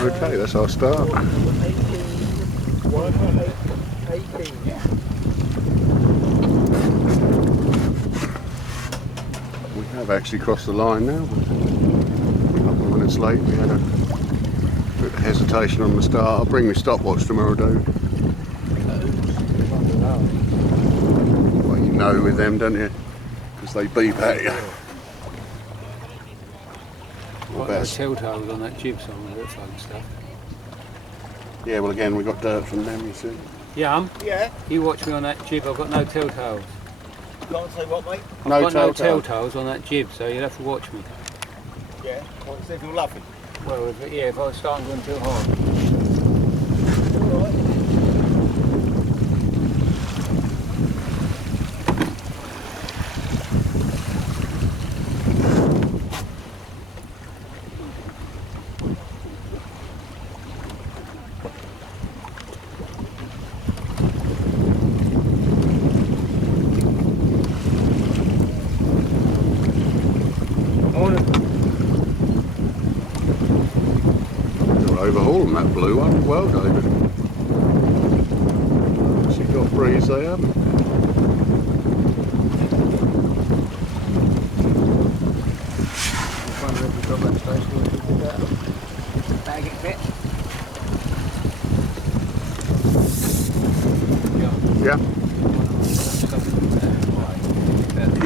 Okay, that's our start. We have actually crossed the line now. A couple of minutes late. We had a bit of hesitation on the start. I'll bring my stopwatch tomorrow, dude. Well, you know with them, don't you? Because they beep at you. Got no telltales on that jib somewhere, that fun stuff. Yeah, well again, we got dirt from them, you see. Yeah, Yeah. you watch me on that jib, I've got no telltales. Can't say what, mate? I've got no telltales on that jib, so you'll have to watch me. Yeah. Well, see if you're laughing. Well, if I was starting going too hard. Alright. Overhauling that blue one well, David. She got breeze they haven't. Bag it fit? Yeah.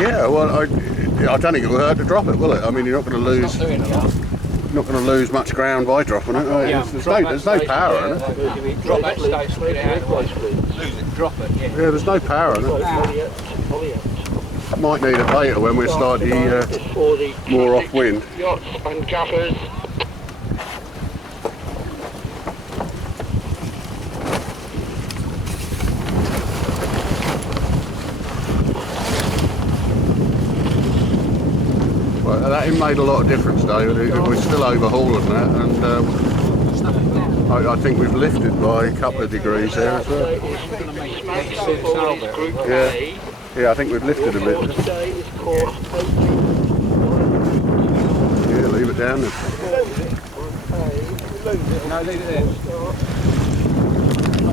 Yeah, well, I don't think it will hurt to drop it, will it? I mean, you're not going to lose. Not going to lose much ground by dropping it. Yeah, there's no power in it. Drop that Staysail, get it out of the way. Lose it, drop it, yeah. Yeah, there's no power in it. Might need it later when we're slightly more off wind. Yachts and gaffers. Well, that made a lot of difference, David. We're still overhauling that, and I think we've lifted by a couple of degrees there as well. Yeah, I think we've lifted a bit. Yeah, leave it down there. No, leave it there.